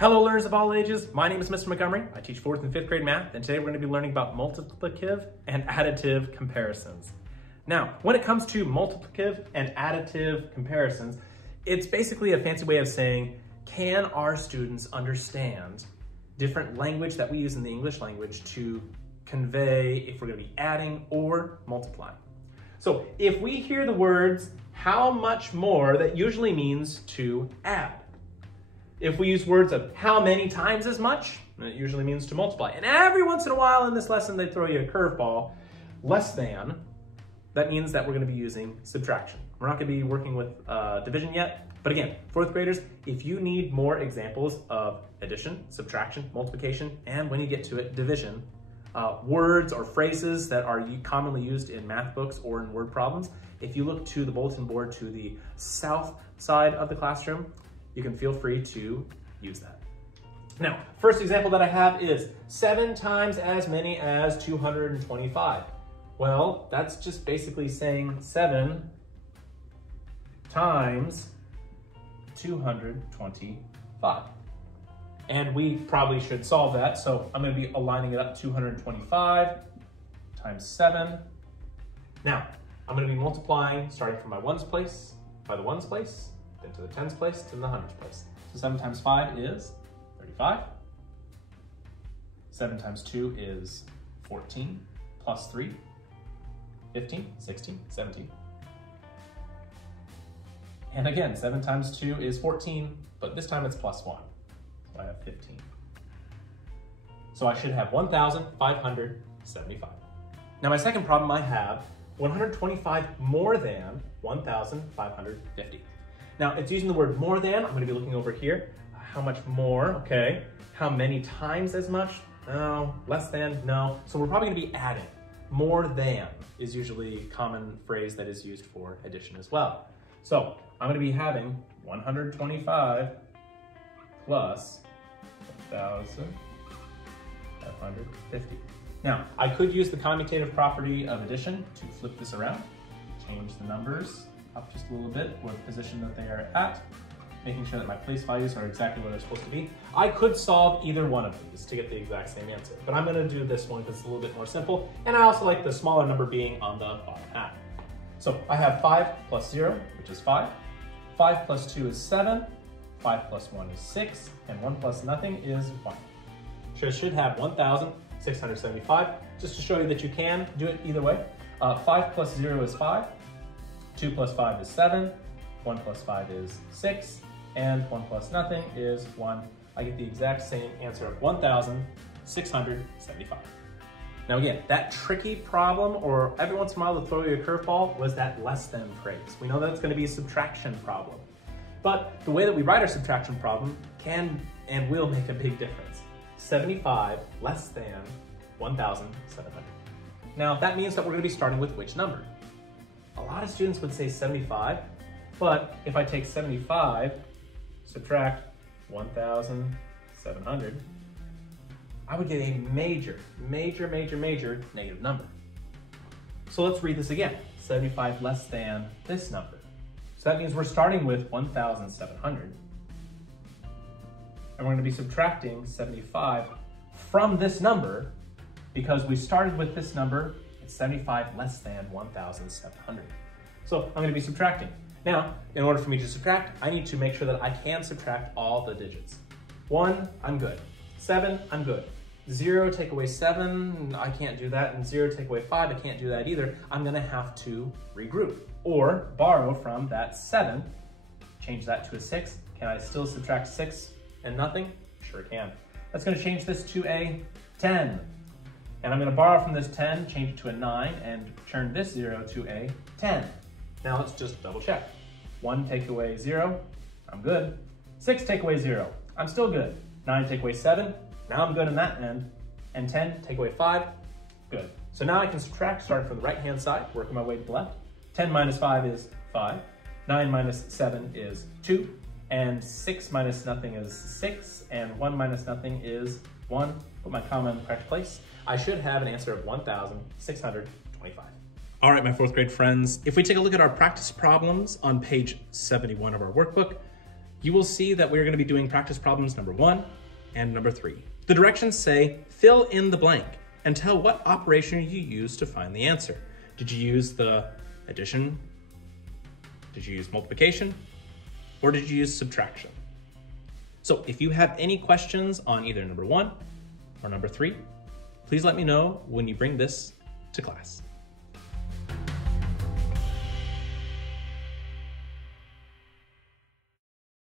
Hello learners of all ages, my name is Mr. Montgomery. I teach 4th and 5th grade math, and today we're going to be learning about multiplicative and additive comparisons. Now, when it comes to multiplicative and additive comparisons, it's basically a fancy way of saying, can our students understand different language that we use in the English language to convey if we're going to be adding or multiplying? So if we hear the words, how much more, that usually means to add. If we use words of how many times as much, it usually means to multiply. And every once in a while in this lesson, they throw you a curveball, less than. That means that we're going to be using subtraction. We're not going to be working with division yet. But again, 4th graders, if you need more examples of addition, subtraction, multiplication, and when you get to it, division, words or phrases that are commonly used in math books or in word problems, if you look to the bulletin board to the south side of the classroom, you can feel free to use that. Now, first example that I have is 7 times as many as 225. Well, that's just basically saying 7 times 225. And we probably should solve that, so I'm going to be aligning it up 225 times 7. Now, I'm going to be multiplying starting from my ones place by the ones place, then to the tens place, to the hundreds place. So 7 times 5 is 35. 7 times 2 is 14, plus 3, 15, 16, 17. And again, 7 times 2 is 14, but this time it's plus 1. So I have 15. So I should have 1,575. Now my second problem, I have 125 more than 1,550. Now it's using the word more than. I'm going to be looking over here. How much more? Okay. How many times as much? No. Less than? No. So we're probably going to be adding. More than is usually a common phrase that is used for addition as well. So I'm going to be having 125 plus 1,550. Now, I could use the commutative property of addition to flip this around, change the numbers up just a little bit for the position that they are at, making sure that my place values are exactly where they're supposed to be. I could solve either one of these to get the exact same answer, but I'm going to do this one because it's a little bit more simple, and I also like the smaller number being on the bottom half. So I have 5 plus 0, which is 5. 5 plus 2 is 7. 5 plus 1 is 6. And 1 plus nothing is 1. So I should have 1,675. Just to show you that you can do it either way. 5 plus 0 is 5. 2 plus 5 is 7. 1 plus 5 is 6. And 1 plus nothing is 1. I get the exact same answer of 1,675. Now again, that tricky problem, or every once in a while they'll throw you a curveball, was that less than phrase. We know that it's going to be a subtraction problem. But the way that we write our subtraction problem can and will make a big difference. 75 less than 1,700. Now that means that we're going to be starting with which number? A lot of students would say 75, but if I take 75, subtract 1,700, I would get a major negative number. So let's read this again. 75 less than this number. So that means we're starting with 1,700. And we're going to be subtracting 75 from this number because we started with this number. It's 75 less than 1,700. So I'm going to be subtracting. Now, in order for me to subtract, I need to make sure that I can subtract all the digits. 1, I'm good. 7, I'm good. 0 take away 7, I can't do that, and 0 take away 5, I can't do that either. I'm going to have to regroup or borrow from that 7, change that to a 6. Can I still subtract 6 and nothing? Sure can. That's going to change this to a 10. And I'm going to borrow from this 10, change it to a 9, and turn this 0 to a 10. Now let's just double check. 1 take away 0, I'm good. 6 take away 0, I'm still good. 9 take away 7, now I'm good on that end. And 10, take away 5, good. So now I can subtract starting from the right-hand side, working my way to the left. 10 minus 5 is 5. 9 minus 7 is 2. And 6 minus nothing is 6. And 1 minus nothing is 1. Put my comma in the correct place. I should have an answer of 1,625. All right, my 4th grade friends, if we take a look at our practice problems on page 71 of our workbook, you will see that we're going to be doing practice problems number 1 and number 3. The directions say, fill in the blank and tell what operation you used to find the answer. Did you use the addition? Did you use multiplication? Or did you use subtraction? So if you have any questions on either number 1 or number 3, please let me know when you bring this to class.